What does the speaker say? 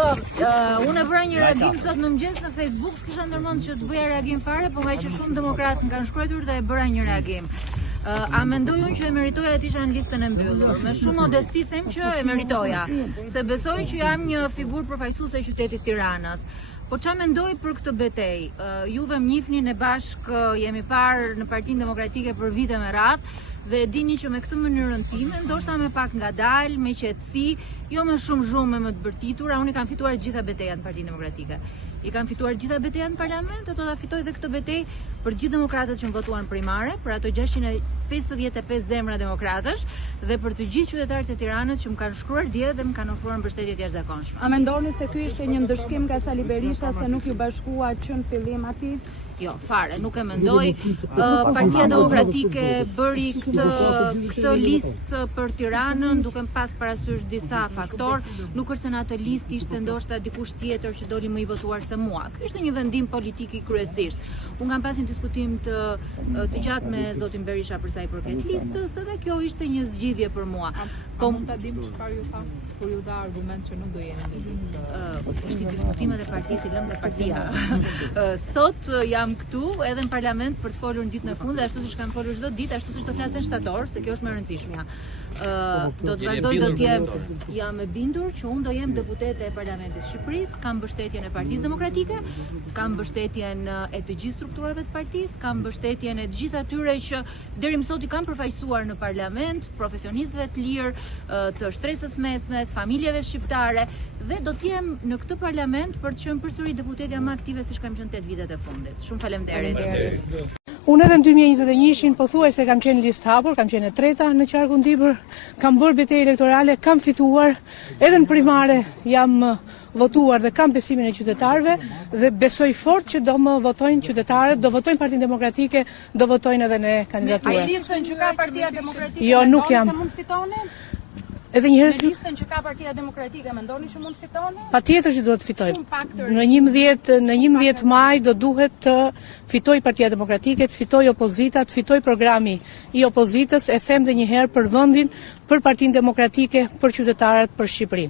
Unë e bëra një reagim sot në mëngjes në Facebook, s'kisha ndërmend që të bëja reagim fare, por nga që shumë demokratë më kanë shkruar dhe e bëra një reagim. A mendoj unë që e meritoja të isha në listën e mbyllur? Me shumë modesti them që e meritoja, se besoj që jam një figurë përfaqësuese e qytetit Tiranës. Po ç'a mendoj për këtë betejë? Juve më njihni ne bashkë, jemi parë në Partinë Demokratike për vite me radhë dhe e dini që me këtë mënyrën time, ndoshta me pak ngadalë, me qetësi, jo me shumë zhumë më të bërtitura, unë i kam fituar gjitha betejat në Partinë Demokratike. I kam fituar gjitha betejat në parlament, do ta fitoj edhe këtë betejë për gjithë demokratët që më votuan primare, për ato 655 zemra demokratësh dhe për të gjithë qytetarët e Tiranës që më kanë shkruar dje dhe më kanë ofruar mbështetje të jashtëzakonshme. A mendoni se ky ishte një ndëshkim nga Sali Berisha se nuk ju bashkua që në fillim atij? Jo, fare, nuk e mendoj. Partia Demokratike bëri këtë listë për Tiranën duke pas parasysh disa faktor, nuk është se në atë listë ishte ndoshta dikush tjetër që doli më i votuar se mua. Ky ishte një vendim politik i kryesisht. Unë kam pasur një diskutim të gjatë me zotin Berisha për sa i përket listës, edhe kjo ishte një zgjidhje për mua. Po mund ta dim çfarë ju tha kur ju dha argument që nuk do jeni në listë? Ishte diskutimet e partisë, i lëmë te partia. Sot jam këtu edhe në parlament për të folur në ditën e fundit, ashtu siç kam folur çdo ditë, ashtu siç do flas në shtator, se kjo është më e rëndësishmja. Do të vazhdoj, do të jam e bindur që unë do jem deputete e Parlamentit të Shqipërisë, kam mbështetjen e Partisë Demokratike, kam mbështetjen e të gjithë strukturave të partisë, kam mbështetjen e të gjithë atyre që deri më sot i kanë përfaqësuar në parlament, profesionistëve të lirë, të shtresës mesme, të familjeve shqiptare, dhe do të jem në këtë parlament për të qenë përsëri deputetja më aktive siç kam qenë 8 vitet e fundit. Shumë faleminderit. Unë edhe në 2021 pothuajse kam qenë listë hapur, kam qenë e treta në qarkun ndipër, kam bërë betejë elektorale, kam fituar, edhe në primare jam votuar dhe kam besimin e qytetarëve dhe besoj fort që do më votojnë qytetarët, do votojnë Partinë Demokratike, do votojnë edhe në kandidaturë. A i listën që ka Partia Demokratike, jo, nuk jam. Se mund të fitoni? Edhe një herë. Në listën që ka Partia Demokratike, mendoni që mund të fitoni? Patjetër që do të fitoj. Në 11 maj do duhet të fitoj Partia Demokratike, të fitoj opozita, të fitoj programi i opozitës, e them dhe një herë për vendin, për Partinë Demokratike, për qytetarët, për Shqipërinë.